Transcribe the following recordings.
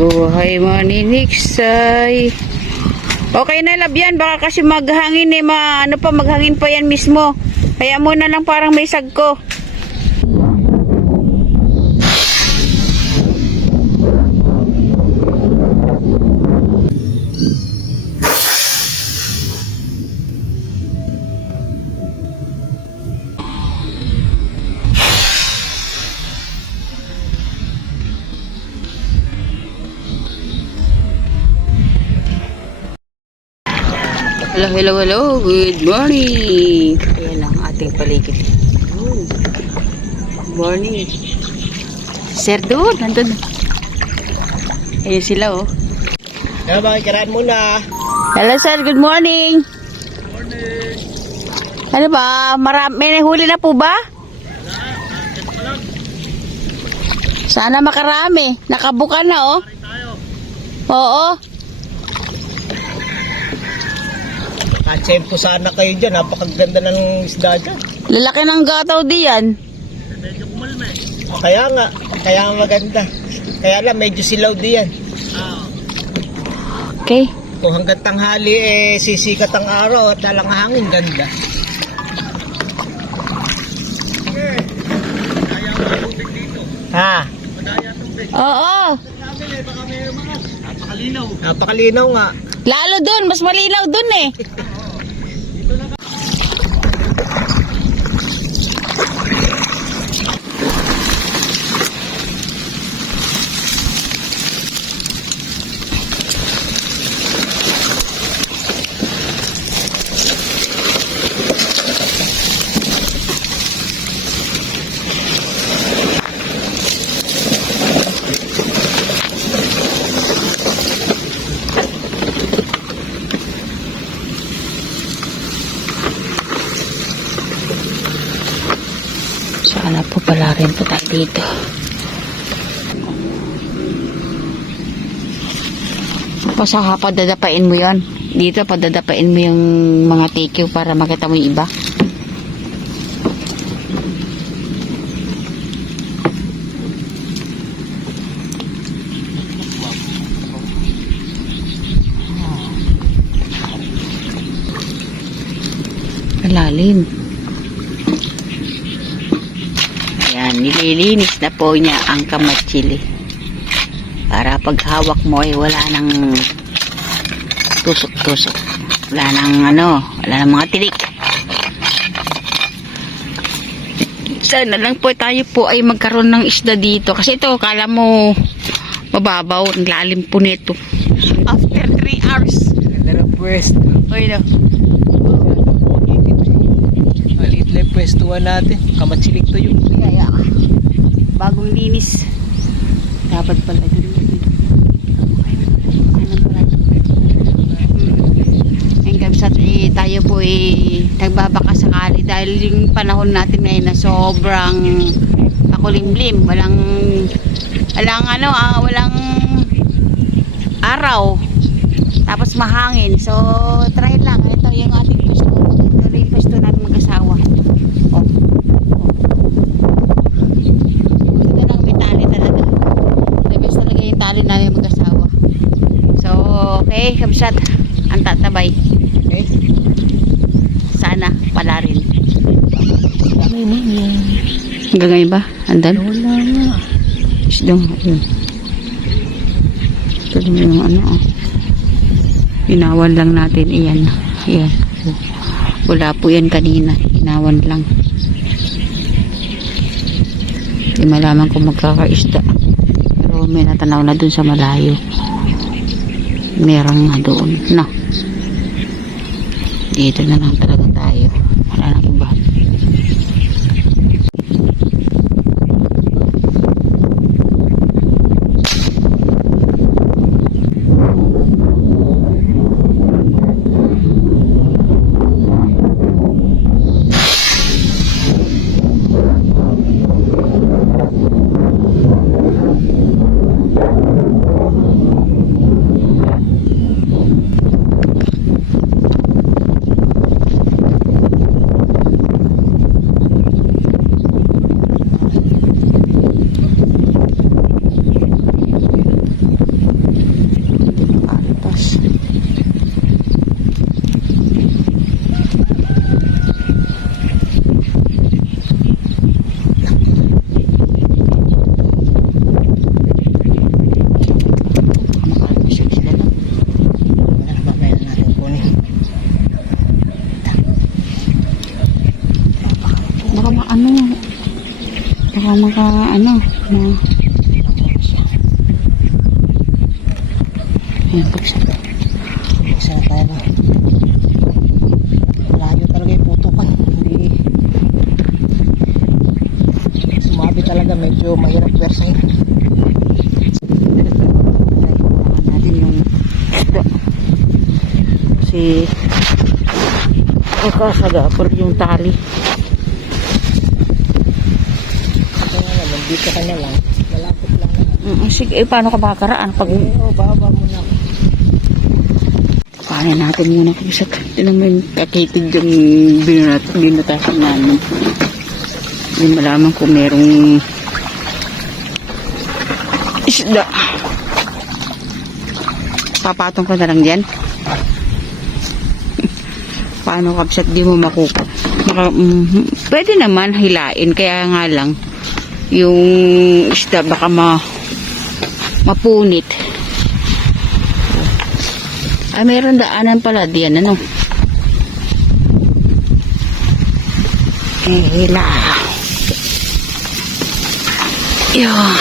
Buhay maniniksay. Okay na love yan. Baka kasi maghangin eh. Maghangin pa yan mismo. Kaya muna lang parang may sagko. Hello. Good morning. Ayan ang ating paligid. Good morning. Sir doon, nandun. Ayun sila oh. Kaya makikiraan muna. Hello sir, good morning. Morning. Ano ba, may nahuli na po ba? Sana makarami. Nakabuka na oh. Oo. Katsempo sana kayo dyan. Napakaganda ng isda dyan. Lalaki ng gataw diyan. Medyo kumalma eh. Kaya nga maganda. Kaya lang medyo silaw diyan. Okay. Kung hanggang tanghali sisikat ang araw at dalang hangin, ganda. Kaya mabuting dito. Ha? Madaya tubig. Oo. Baka may mga Napakalinaw nga. Lalo dun, mas malinaw dun eh. Sana po pala rin po tayo dito. Basta padadapain mo yan. Dito padadapain mo yung mga tikyo para makita mo yung iba. Malalim. Nililinis na po niya ang kamatsili para paghawak mo ay wala nang tusok-tusok, wala nang mga tinik. Sana lang po tayo po ay magkaroon ng isda dito kasi ito kala mo mababaw, ang lalim po nito. After 3 hours Ganda ng pwesto. oy no, Maliit lang yung pwestuhan natin. Kamatsilik to yung kaya bagong linis dapat pala dun. Tayo po nagbabaka sakali dahil yung panahon natin ngayon na sobrang makulimlim, walang araw, tapos mahangin, so try lang. Ito yung ating pwesto, ito yung pwesto natin mag-asawa. Ito lang may tali talaga, the best talaga yung tali namin mag-asawa. So okay, kabsat ang tatabay. okay. Sana pala rin. Hanggang ngayon ba? Andan? Wala nga. Isdong. Ayun. Ito yung Inawan lang natin. Iyan. Ayan. Wala po yan kanina. Inawan lang. Hindi malaman kung magkakaisda. Pero may natanaw na dun sa malayo. Merong nga doon. No. Dito na lang talaga tayo. Wala nang iba. Baka maka, ano, na... Ayan, buksan. Buksan na tayo na. Malayo talaga yung puto pa. Hindi. Sumabi talaga, medyo mahirap persahin. Natin yung isda. Kasi kakasagapor yung tali. Kaya naman, dito ka na lang. Malapit lang naman. Sige, paano ka makakaraan pag... Baba mo na. Paano natin muna kung sa... Tinan mo yung kakitid yung binutasan namin. Hindi malaman kung merong isda. Papatong ka na lang dyan. Paano kapsat di mo makuha? Pwede naman hilain, kaya nga lang yung isda baka mapunit. Ay, meron daanan pala diyan, ano? Hila. Yun.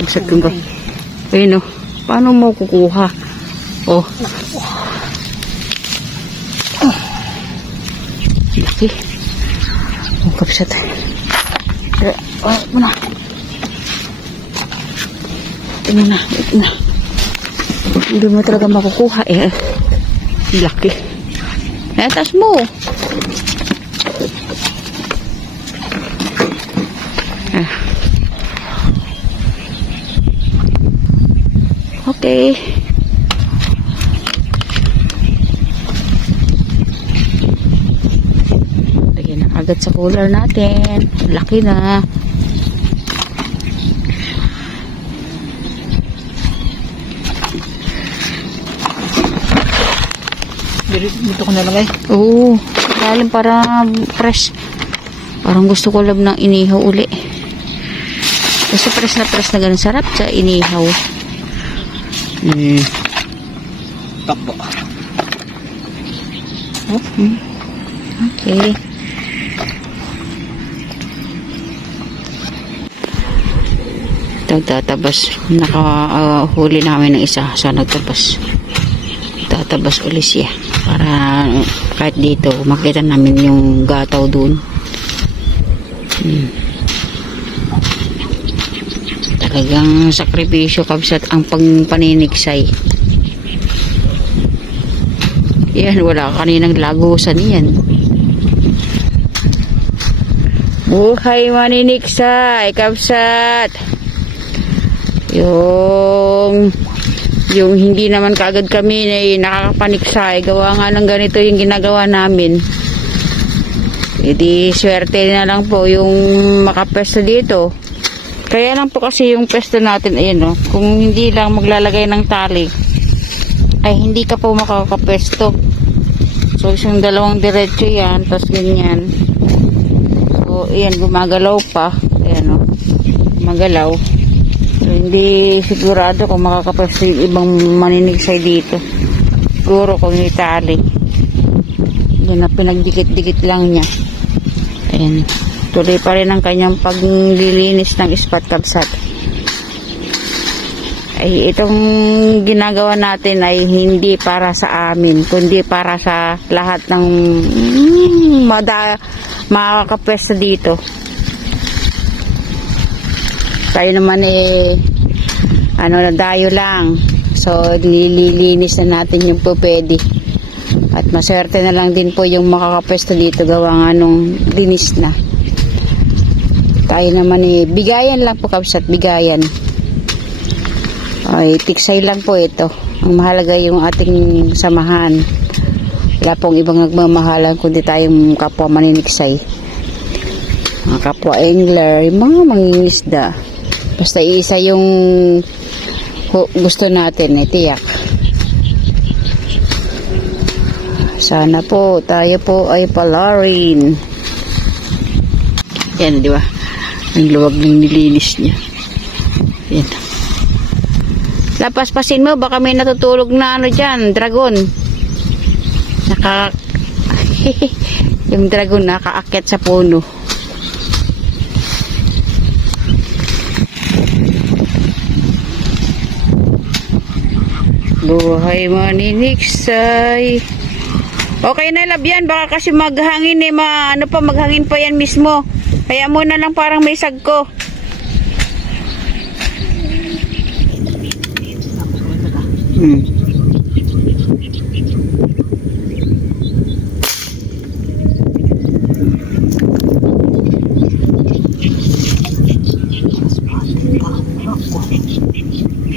Agsak yung ka. Ayun o. Paano mo kukuha? Oh. Laki. Ang kapsat. Oh, muna. Ito muna. Ito na. Hindi mo talaga makukuha eh. Laki. Eh, taas mo. Ah. Okay. Lagyan na agad sa cooler natin. Laki na. Dito ko nalagay. Oo. Lalim para fresh. Parang gusto ko lang ng inihaw uli. Kasi fresh na ganun. Sarap sa inihaw. Takbo. Okay. Tatabas. Nakahuli namin ng isa. So, nagtabas. Tatabas ulit siya. Para kahit dito, makita namin yung gataw dun. Talagang sakripisyo kabsat ang pangpaninigsay. Yan, wala kaninang lagusan yan. Buhay maninigsay kabsat. Yung hindi naman kaagad kami nakakapaniksay, gawa nga ng ganito yung ginagawa namin. Hindi swerte na lang po yung makapwesto dito. Kaya lang po kasi yung pwesto natin, ayan o, kung hindi lang maglalagay ng tali, ay hindi ka po makakapwesto. So, isang dalawang diretso yan, tapos ganyan. So, ayan, gumagalaw pa. Ayan o, gumagalaw. So, hindi sigurado kung makakapwesto yung ibang maninigsay dito. Siguro kung yung tali. Yan na, pinagdikit-dikit lang niya. Ayan. Tuloy pa rin ang kanyang paglilinis ng spot kabsat. Ay, itong ginagawa natin ay hindi para sa amin, kundi para sa lahat ng makakapwesto dito. Tayo naman nadayo lang. So, nililinis na natin yung po pwede. At maswerte na lang din po yung makakapwesto dito gawa nga nung linis na. Tayo naman bigayan lang po kabsat, bigayan. Ay, tiksay lang po ito. Ang mahalaga yung ating samahan. Wala pong ibang nagmamahalan kundi tayong kapwa maniniksay. Mga kapwa angler, yung mga mangingisda. Basta isa yung gusto natin, tiyak. Sana po, tayo po ay palarin. Yan, di ba? Ang luwag ng nilinis niya. Yan. Lapaspasin mo, baka may natutulog na ano dyan, dragon. Yung dragon nakaakyat sa puno. Buhay maniniksay. Okay na love yan, baka kasi maghangin maghangin pa yan mismo. Kaya mo na lang parang may sagko.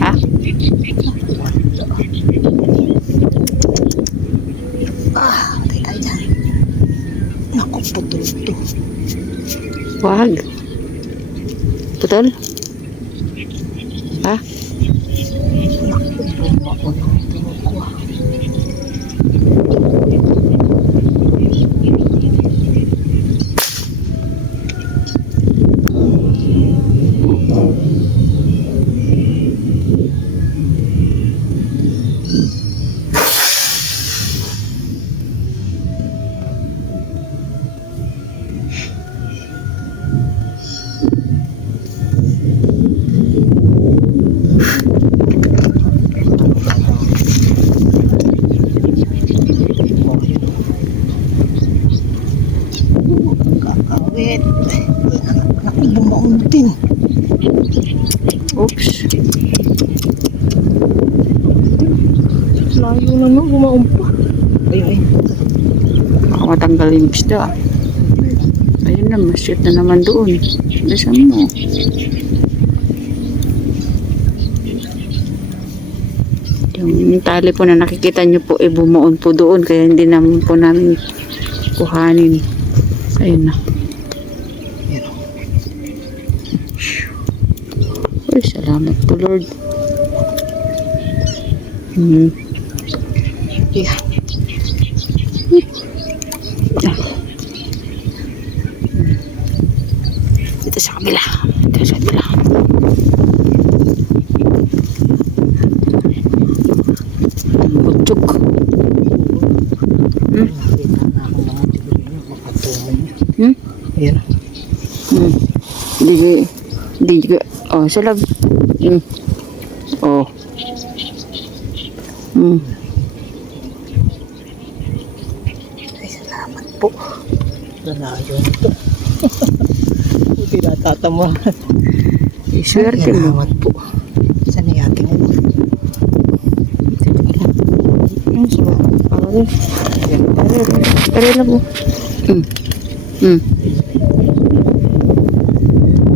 Ha? Teka dyan. Naku, putol ito. Wag. Putol? Ha? Kakawit. Naku, bumaon din. Oops. Layo na no, bumaon pa. Ay. Baka matanggal yung isda. Ayun na, masyot na naman doon. Bisan mo. Yung tali po na nakikita nyo po, bumuon po doon. Kaya hindi naman po namin kuhanin. Ayun na. Yan o. Uy, salamat po Lord. Yeah. Dito sa kabila. Dito sa kabila. Butsok. Ayan. Di oh, salag. Oh. Ay, salamat po. Nalayo ito. Hindi natatamahan. Iswerte mo. Salamat po. Saan na yakin mo? Pare na po.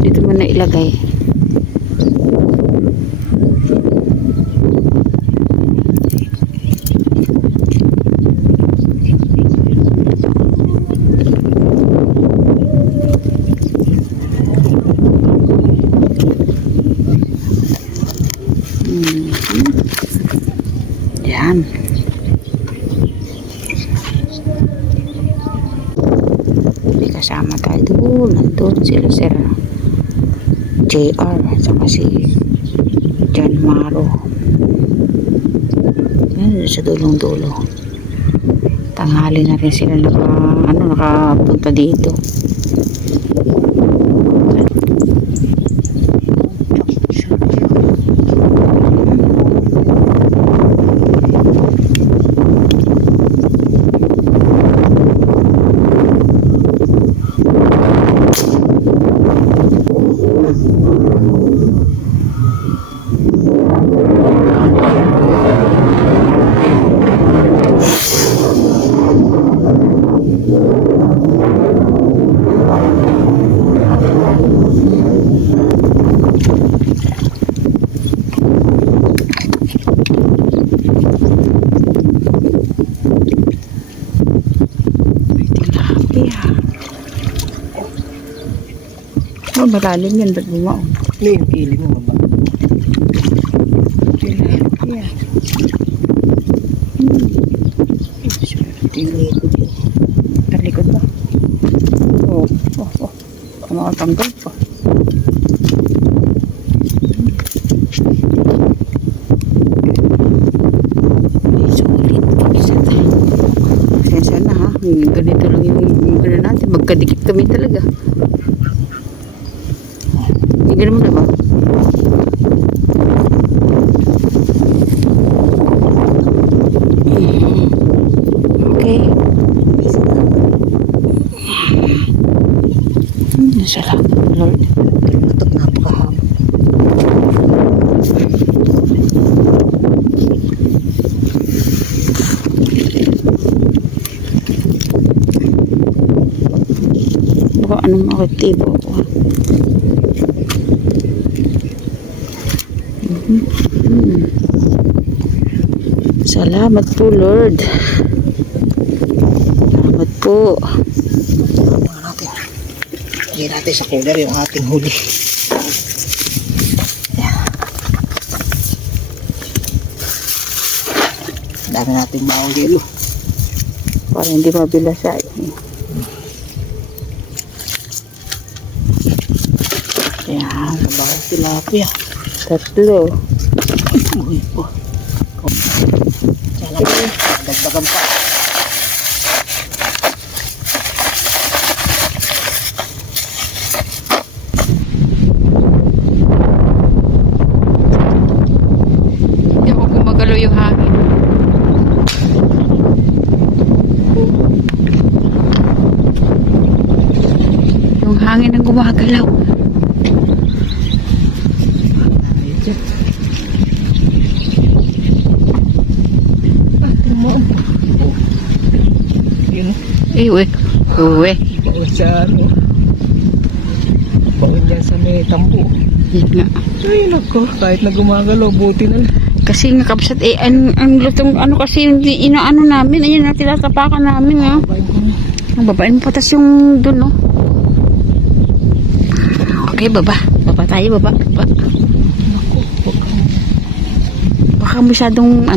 Dito mo na ilagay. Yan. May kasama tayo doon. Nandun sila Sir JR at saka si John Maro. Yan, sa dulong-dulo. Tanghali na rin sila nakapunta dito. Oh, malalim yan. Ba't bumaon? Ano yung kiling mo ba? Tilapia. Tilikod yun. Talikod ba? Oo. Makatanggal pa. magkadikit kami talaga. Hindi mo na ba? Okay. Salamat, Lord. Ito't napakahaba. Baka anong makatibo ako. Salamat po, Lord. Salamat po. Tingnan natin. Lagyan natin sa cooler yung ating huli. Ayan. Dami natin bawang yelo. Para hindi mabilasay. Ayan. Bawang tilapia. 3. Uy po. Diyan lang. Dagdagan pa. Hindi ako gumagalaw yung hangin. Yung hangin ang gumagalaw. Yun. Uwe. Uwe. Baon sa ano. Baon dyan sa may tambo. Yun nga. Ay nako. Kahit na gumagalaw, buti na lang. Kasi nga kapsat, ang lutong, ano kasi yung inaano namin, ayun na tinatapakan namin, ha. Ang babain mo patas yung dun, no. Okay, baba. Baba tayo, baba. Nako. Baka masyadong,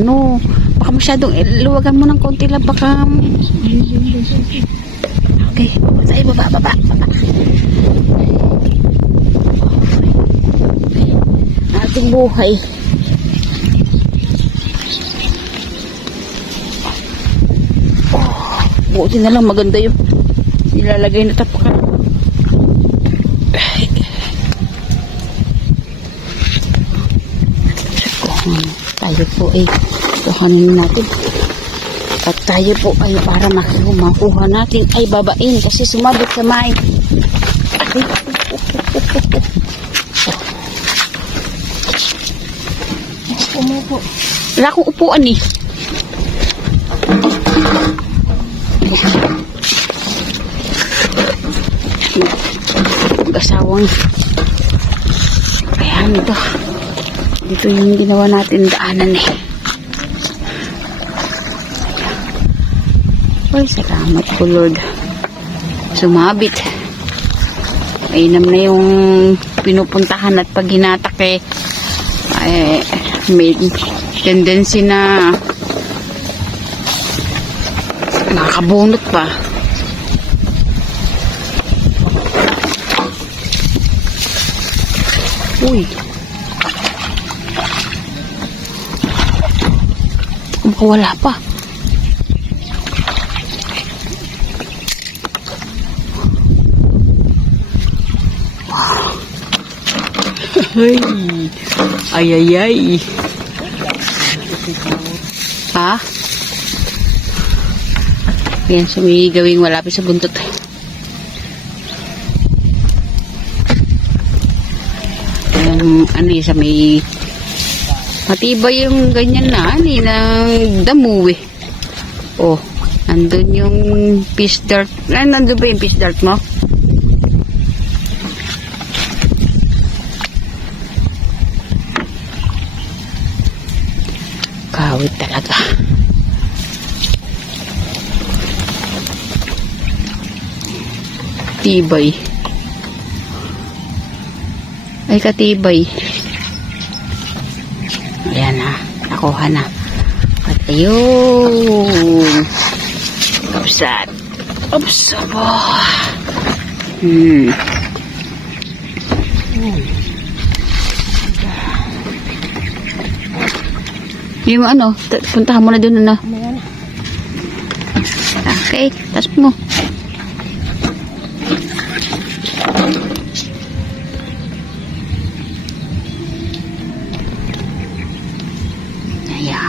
baka masyadong, luwagan mo ng konti lang, baka, okay, baba tayo, baba. Ating buhay. Buti na lang maganda yung nilalagay na tapakan. Tayo po ay kuhanin natin. At tayo po ay para makuha natin ay babain kasi sumabit sa may. Umupo. Wala akong upuan eh. Mag-asawang ayan ito. Dito yung ginawa natin daanan eh. Ay, salamat po Lord. Sumabit. Mainam na yung pinupuntahan at pag hinatak eh may tendency na nakabunot pa. Uy. Wala pa. Ay. Ha? Yan, sumigawing malapit sa buntot. Sa may matibay yung ganyan na, ng damo eh. Oh, nandun yung fish dart. Nandun ba yung fish dart mo? Kawit talaga. Tibay. Ay, katibay. Ayan na. Nakuha na. At ayun. Kapsat. Oops. Abo. Yung puntahan mo na dun na. Okay. Tas mo.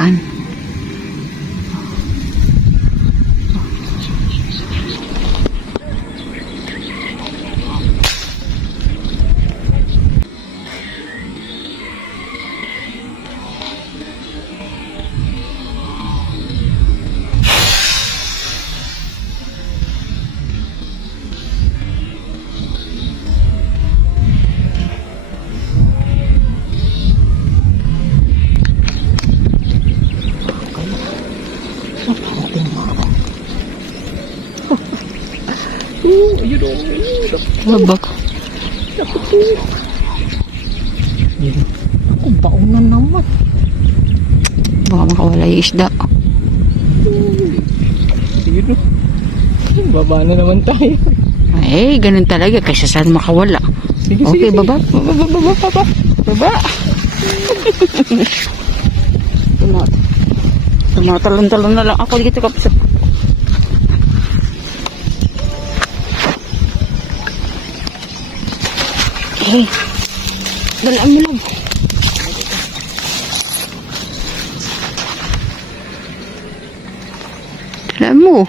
Yan. Ayun o. Labak. Ako, baunan naman. Baka makawala yung isda. Ayun o. Baba na naman tayo. Eh, ganun talaga. Kaysa saan makawala. Sige, Okay, sige. baba. Baba. Baba. Tumatalon-talon na lang ako dito kapsat. Eh, dalaan mo lang. Dalaan mo.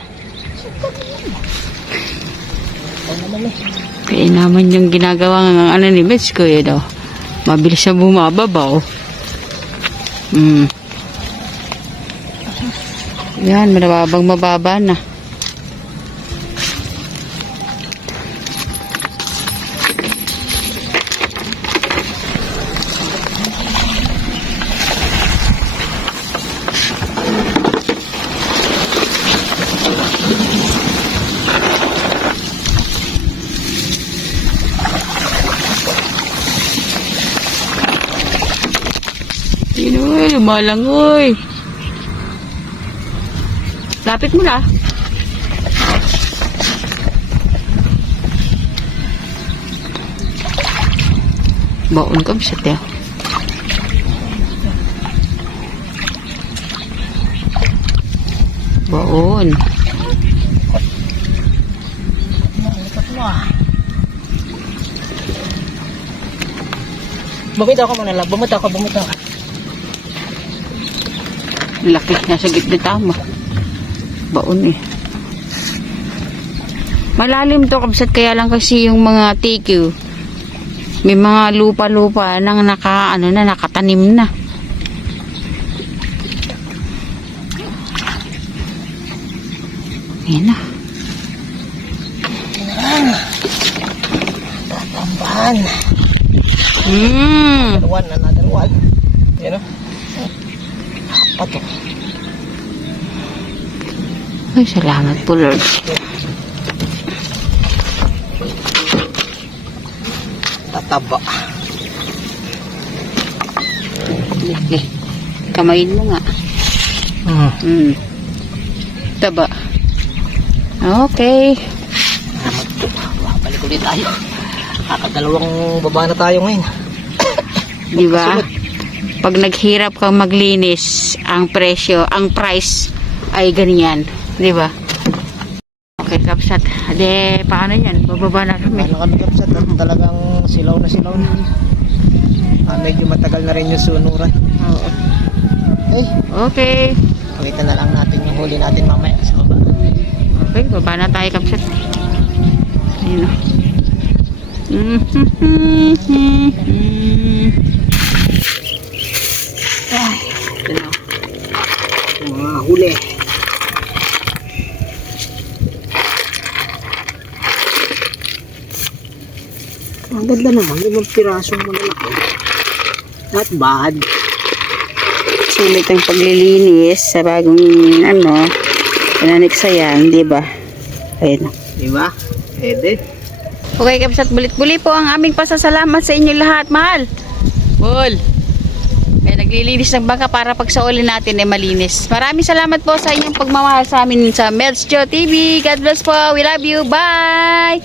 Kaya naman yung ginagawa ng ano ni Bets ko yun daw. Mabilis siya bumababaw. Yan, mababa na. Uy, malangoy. Lapit mo na. Baon ka bisa tayo. Baon. Bumitaw ka muna lang. Bumitaw ka. Laki. Nasa gitna tama. Baon eh. Malalim to kabsat, kaya lang kasi yung mga TQ may mga lupa-lupa nang nakatanim na. Ayan na. Tatambahan. Another one. Yan o. Pato. Ay, salamat po, Lord. Tataba. Eh, kamayin mo nga. Taba. Okay. Balik ulit tayo. Kakadalawang baba na tayo ngayon. Di ba? Pag naghirap kang maglinis, ang price ay ganyan. Di ba? Okay, kapsat. Ade, paano yan? Bababa na kami. Ano kami kapsat at talagang silaw na. Medyo matagal na rin yung sunuran. Oo. Okay. Pakita na lang natin yung huli natin mamaya sa baba. Okay, baba na tayo, kapsat. Ayun o. Ay, ito na. Mga huli. Ang ganda naman, 5 pirasong malalaki. Not bad. Sulit ang paglilinis sa bagong pananiksayan, di ba? Ayun. Diba? Pwede. Okay, kapsat, bulit-buli po ang aming pasasalamat sa inyo lahat, mahal. Bol. May naglilinis ng bangka para pag saulin natin ay malinis. Maraming salamat po sa inyong pagmamahal sa amin sa Mel's Joe TV. God bless po. We love you. Bye!